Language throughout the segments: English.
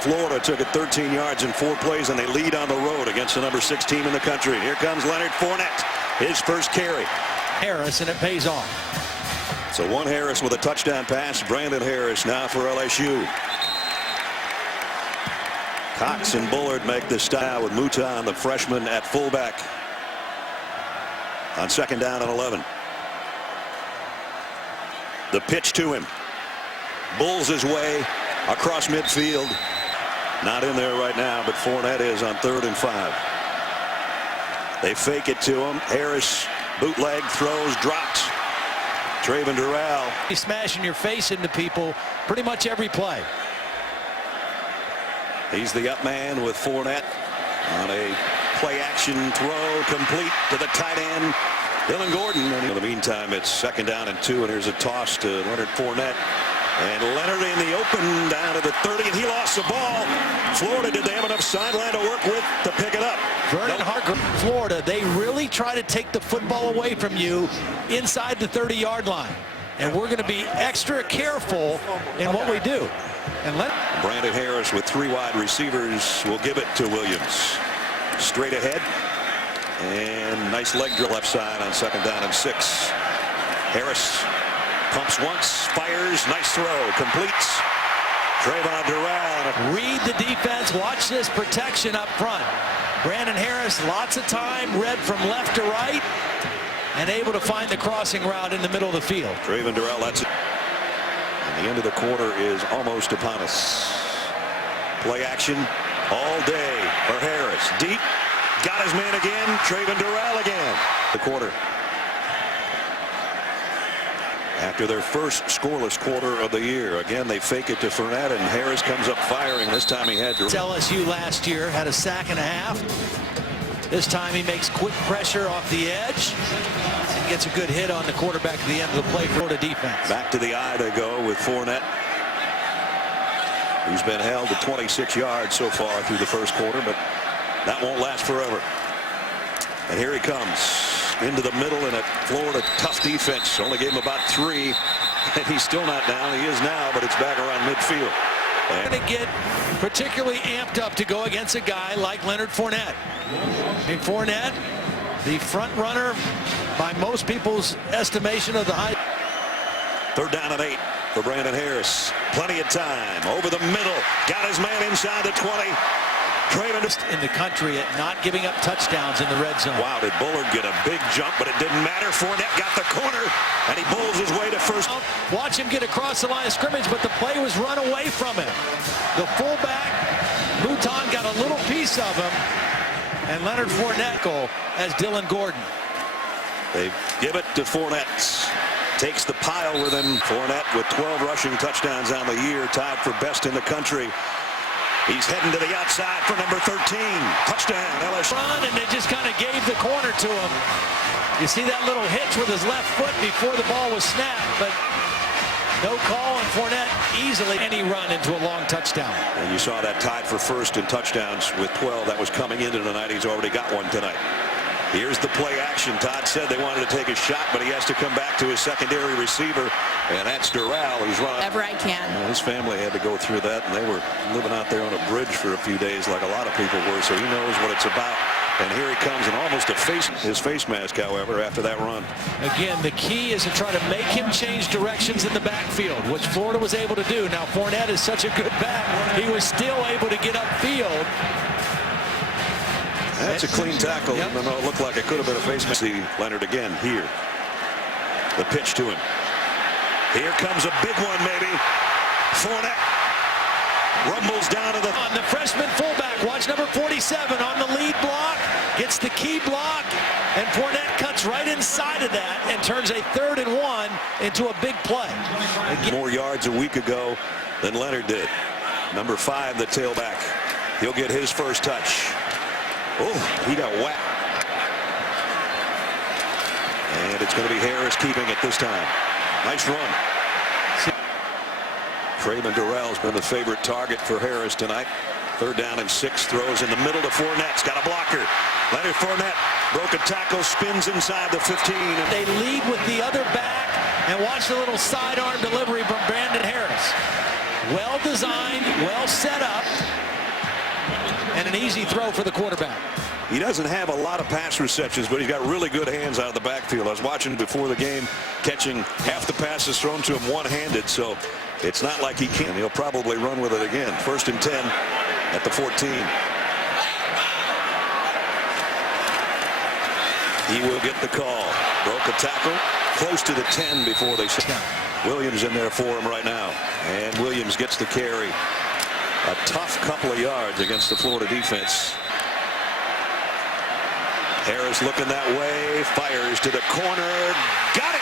Florida took it 13 yards in 4 plays, and they lead on the road against the number 6 team in the country. Here comes Leonard Fournette, his first carry. Harris, and it pays off. So one Harris with a touchdown pass. Brandon Harris now for LSU. Cox and Bullard make the stop with Mouton, the freshman, at fullback on 2nd down and 11. The pitch to him. Bulls his way across midfield. Not in there right now, but Fournette is on 3rd and 5. They fake it to him. Harris bootleg, throws, drops. Trayvon Durrell. He's smashing your face into people pretty much every play. He's the up man with Fournette on a play action throw, complete to the tight end, Dylan Gordon. And in the meantime, it's 2nd down and 2, and here's a toss to Leonard Fournette. And Leonard in the open down to the 30, and he lost the ball. Florida, did they have enough sideline to work with to pick it up? Vernon Hargreaves, Florida, they really try to take the football away from you inside the 30-yard line. And we're going to be extra careful in what we do. And Brandon Harris with 3 wide receivers will give it to Williams. Straight ahead. And nice leg drill left side on 2nd down and 6. Harris pumps once, fires, nice throw, completes. Trayvon Durrell. Read the defense, watch this protection up front. Brandon Harris, lots of time, read from left to right, and able to find the crossing route in the middle of the field. Trayvon Durrell, that's it. And the end of the quarter is almost upon us. Play action all day for Harris. Deep, got his man again, Trayvon Durrell again. The quarter. After their first scoreless quarter of the year, again they fake it to Fournette, and Harris comes up firing. This time he had to. LSU last year had a sack and a half. This time he makes quick pressure off the edge and gets a good hit on the quarterback at the end of the play for the defense. Back to the eye to go with Fournette, who's been held to 26 yards so far through the first quarter, but that won't last forever. And here he comes into the middle in a Florida tough defense. Only gave him about 3, and he's still not down. He is now, but it's back around midfield. Going to get particularly amped up to go against a guy like Leonard Fournette. And Fournette, the front runner by most people's estimation of the high. 3rd down and 8 for Brandon Harris. Plenty of time over the middle. Got his man inside the 20. Trayvon in the country at not giving up touchdowns in the red zone. Wow, did Bullard get a big jump, but it didn't matter. Fournette got the corner, and he bulls his way to first. Watch him get across the line of scrimmage, but the play was run away from him. The fullback, Mouton, got a little piece of him, and Leonard Fournette goal as Dylan Gordon. They give it to Fournette. Takes the pile with him. Fournette with 12 rushing touchdowns on the year, tied for best in the country. He's heading to the outside for number 13. Touchdown, LSU. Run, and they just kind of gave the corner to him. You see that little hitch with his left foot before the ball was snapped, but no call, and Fournette easily any run into a long touchdown. And you saw that tied for first in touchdowns with 12. That was coming into tonight. He's already got one tonight. Here's the play action. Todd said they wanted to take a shot, but he has to come back to his secondary receiver, and that's Durrell, who's running. Whenever I can. Well, his family had to go through that, and they were living out there on a bridge for a few days like a lot of people were, so he knows what it's about. And here he comes, and almost his face mask, however, after that run. Again, the key is to try to make him change directions in the backfield, which Florida was able to do. Now, Fournette is such a good back, he was still able to get upfield. That's a clean tackle, yep. Even though it looked like it could have been a face mask. See Leonard again here. The pitch to him. Here comes a big one, maybe. Fournette rumbles down to the freshman fullback. Watch number 47 on the lead block. Gets the key block, and Fournette cuts right inside of that and turns a 3rd and 1 into a big play. Again. More yards a week ago than Leonard did. Number 5, the tailback. He'll get his first touch. Oh, he got whacked. And it's going to be Harris keeping it this time. Nice run. Trayvon Durrell's been the favorite target for Harris tonight. 3rd down and 6, throws in the middle to Fournette's got a blocker. Leonard Fournette broke a tackle, spins inside the 15. They lead with the other back, and watch the little sidearm delivery from Brandon Harris. Well designed, well set up. and an easy throw for the quarterback. He doesn't have a lot of pass receptions, but he's got really good hands out of the backfield. I was watching before the game, catching half the passes thrown to him one-handed, so it's not like he can't. He'll probably run with it again. 1st and 10 at the 14. He will get the call. Broke a tackle close to the 10 before they shut. Williams in there for him right now, and Williams gets the carry. A tough couple of yards against the Florida defense. Harris looking that way, fires to the corner, got it.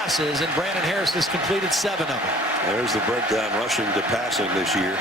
Passes, and Brandon Harris has completed 7 of them. There's the breakdown rushing to passing this year.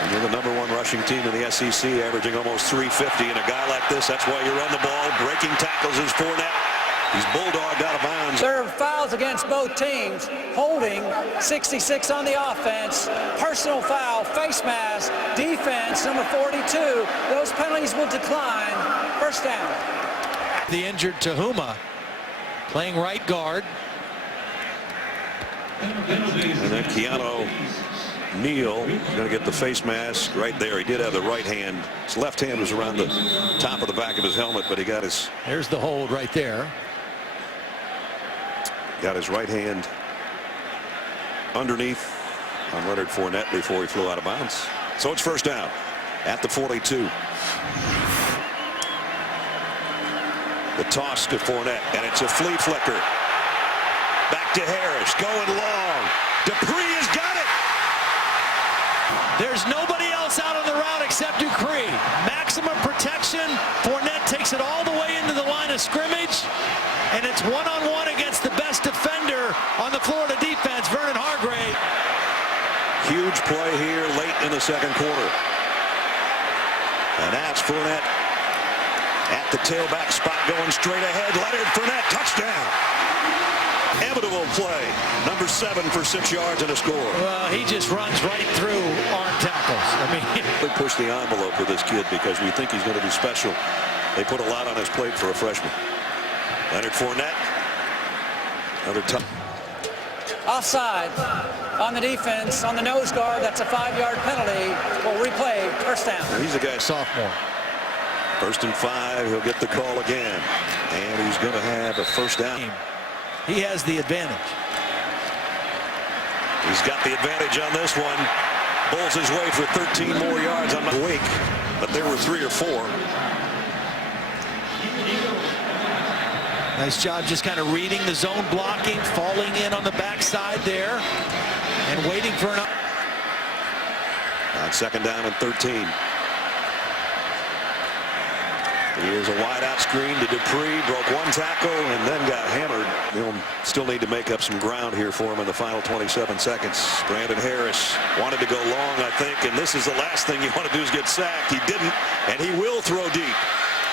And you're the #1 rushing team in the SEC, averaging almost 350. And a guy like this, that's why you run the ball. Breaking tackles is Fournette. He's bulldogged out of bounds. There are fouls against both teams. Holding, 66 on the offense. Personal foul, face mask, defense, number 42. Those penalties will decline. 1st down. The injured Tahuma playing right guard. And then Keanu Neal going to get the face mask right there. He did have the right hand. His left hand was around the top of the back of his helmet, but he got his. There's the hold right there. Got his right hand underneath on Leonard Fournette before he flew out of bounds. So it's 1st down at the 42. The toss to Fournette, and it's a flea flicker. Back to Harris, going long. Dupree has got it. There's nobody else out on the route except Dupree. Maximum protection. Fournette takes it all the way into the line of scrimmage, and it's one-on-one against the best defender on the Florida defense, Vernon Hargrave. Huge play here late in the 2nd quarter. And that's Fournette at the tailback spot, going straight ahead. Leonard Fournette, touchdown. Inevitable play. Number 7 for 6 yards and a score. Well, he just runs right through arm tackles. I mean, they push the envelope with this kid because we think he's going to be special. They put a lot on his plate for a freshman. Leonard Fournette, another tough. Offside on the defense, on the nose guard. That's a 5-yard penalty. We'll replay. 1st down. He's a guy. Sophomore. 1st and 5. He'll get the call again, and he's going to have a 1st down. He has the advantage. He's got the advantage on this one. Bowls his way for 13 more yards on the week, but there were 3 or 4. Nice job just kind of reading the zone blocking, falling in on the backside there, and waiting for an. On 2nd down and 13. Here's a wide out screen to Dupree, broke 1 tackle and then got hammered. They'll still need to make up some ground here for him in the final 27 seconds. Brandon Harris wanted to go long, I think, and this is the last thing you want to do is get sacked. He didn't, and he will throw deep.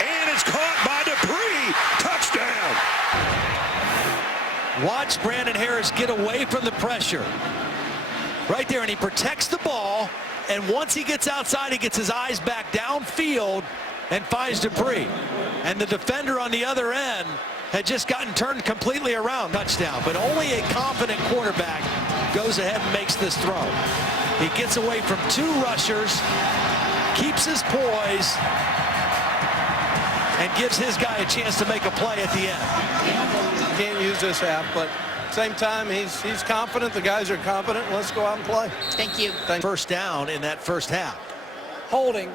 And it's caught by Dupree. Touchdown. Watch Brandon Harris get away from the pressure. Right there, and he protects the ball, and once he gets outside, he gets his eyes back downfield and finds Dupree. And the defender on the other end had just gotten turned completely around. Touchdown, but only a confident quarterback goes ahead and makes this throw. He gets away from 2 rushers, keeps his poise, and gives his guy a chance to make a play at the end. Can't use this half, but same time, he's confident. The guys are confident. Let's go out and play. Thank you. 1st down in that 1st half. Holding,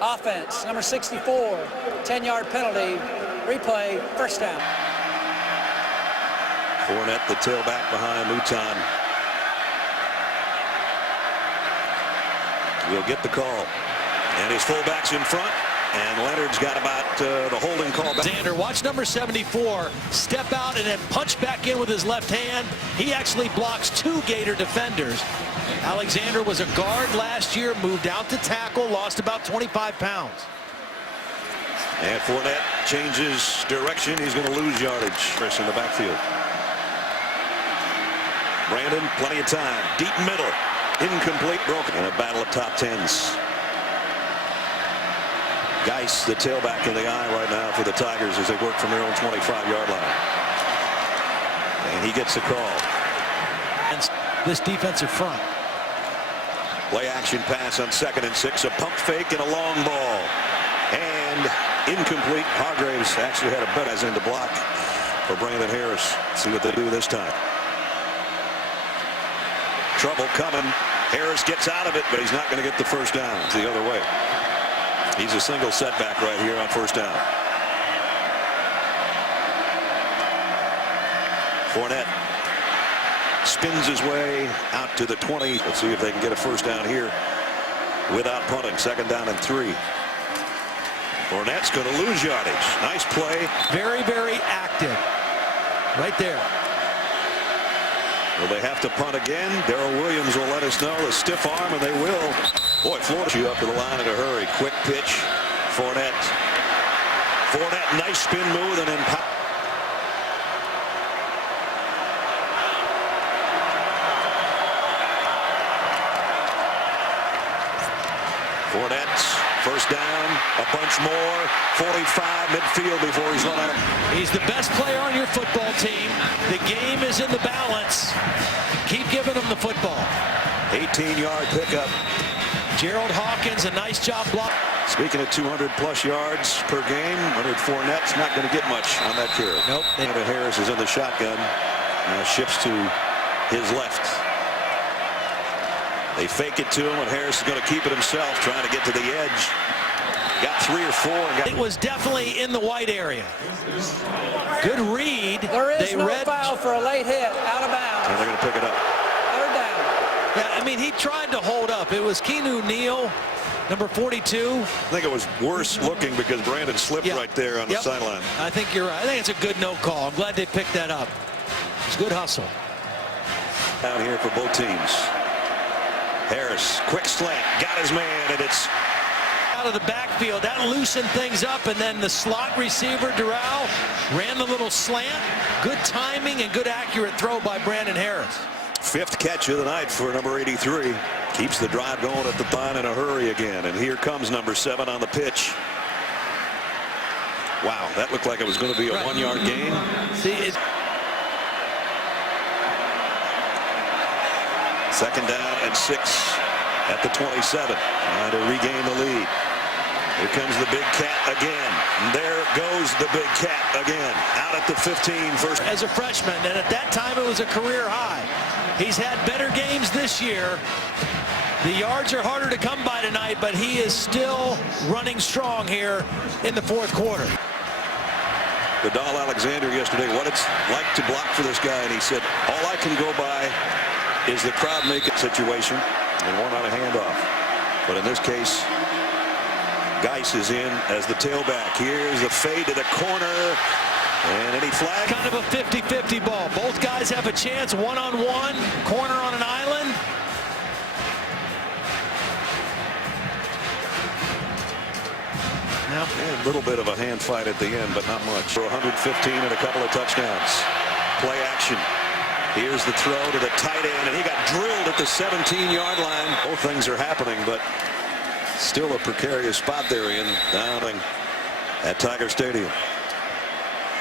offense, number 64, 10-yard penalty. Replay. 1st down. Fournette, the tailback behind Luton. Will get the call. And his fullback's in front. And Leonard's got about the holding call. Alexander, watch number 74 step out and then punch back in with his left hand. He actually blocks 2 Gator defenders. Alexander was a guard last year, moved out to tackle, lost about 25 pounds. And Fournette changes direction. He's going to lose yardage. Chris in the backfield. Brandon, plenty of time. Deep middle. Incomplete, broken. And a battle of top tens. Geis, the tailback in the eye right now for the Tigers as they work from their own 25-yard line. And he gets the call. And this defensive front. Play action pass on 2nd and 6. A pump fake and a long ball. And incomplete. Hargraves actually had a bet as in the block for Brandon Harris. See what they do this time. Trouble coming. Harris gets out of it, but he's not going to get the first down. It's the other way. He's a single setback right here on first down. Fournette spins his way out to the 20. Let's see if they can get a first down here without punting. 2nd down and 3. Fournette's going to lose yardage. Nice play. Very, very active. Right there. Will they have to punt again? Darrell Williams will let us know. The stiff arm, and they will. Boy, Florida you up to the line in a hurry. Quick pitch. Fournette. Fournette, nice spin move, and then Fournette's first down, a bunch more, 45 midfield before he's run out of. He's the best player on your football team. The game is in the balance. Keep giving him the football. 18-yard pickup. Gerald Hawkins, a nice job block. Speaking of 200-plus yards per game, Leonard Fournette's not going to get much on that carry. Nope. Brandon Harris is in the shotgun. Now shifts to his left. They fake it to him, and Harris is going to keep it himself, trying to get to the edge. Got 3 or 4. And it was definitely in the white area. Good read. There is no foul for a late hit, out of bounds. And they're going to pick it up. 3rd down. Yeah, I mean, he tried to hold up. It was Keanu Neal, number 42. I think it was worse looking because Brandon slipped right there on the sideline. I think you're right. I think it's a good no call. I'm glad they picked that up. It's good hustle. Down here for both teams. Harris, quick slant, got his man, and it's out of the backfield. That loosened things up, and then the slot receiver, Durrell, ran the little slant. Good timing and good accurate throw by Brandon Harris. 5th catch of the night for number 83. Keeps the drive going at the line in a hurry again, and here comes number 7 on the pitch. Wow, that looked like it was going to be a 1-yard gain. See, it's 2nd down and 6 at the 27. Trying to regain the lead. Here comes the big cat again. And there goes the big cat again. Out at the 15 first. As a freshman, and at that time it was a career high. He's had better games this year. The yards are harder to come by tonight, but he is still running strong here in the 4th quarter. Vidal Alexander yesterday, what it's like to block for this guy, and he said, all I can go by is the crowd making situation and one on a handoff. But in this case, Geis is in as the tailback. Here's the fade to the corner. And any flag? Kind of a 50-50 ball. Both guys have a chance, one-on-one, corner on an island. Now, a little bit of a hand fight at the end, but not much. For 115 and a couple of touchdowns. Play action. Here's the throw to the tight end, and he got drilled at the 17-yard line. Both things are happening, but still a precarious spot there in Downing at Tiger Stadium.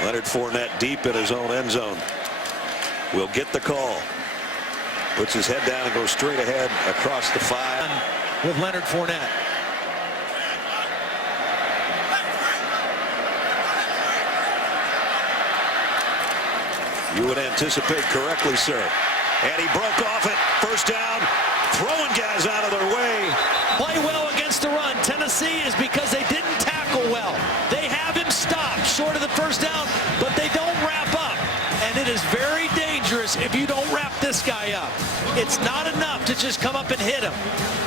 Leonard Fournette deep in his own end zone. Will get the call. Puts his head down and goes straight ahead across the 5. With Leonard Fournette. You would anticipate correctly, sir. And he broke off it. First down. Throwing guys out of their way. Play well against the run. Tennessee is because they didn't tackle well. They have him stopped short of the first down, but they don't wrap up. And it is very dangerous if you don't wrap this guy up. It's not enough to just come up and hit him.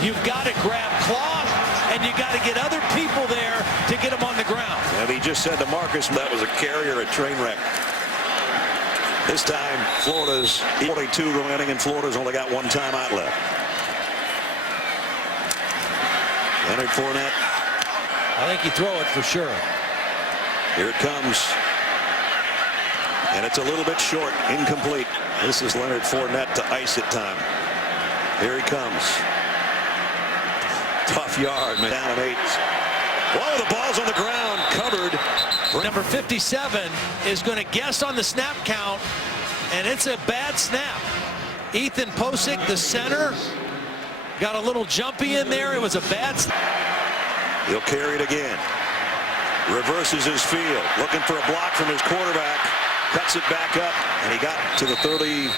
You've got to grab cloth, and you got to get other people there to get him on the ground. And he just said to Marcus that was a carrier, a train wreck. This time, Florida's 42 remaining, and Florida's only got 1 timeout left. Leonard Fournette. I think you throw it for sure. Here it comes. And it's a little bit short, incomplete. This is Leonard Fournette to ice it time. Here he comes. Tough yard, man. Down at 8. Whoa, the ball's on the ground, covered. Number 57 is going to guess on the snap count, and it's a bad snap. Ethan Pocic, the center, got a little jumpy in there. It was a bad. He'll carry it again. Reverses his field, looking for a block from his quarterback. Cuts it back up, and he got to the 30.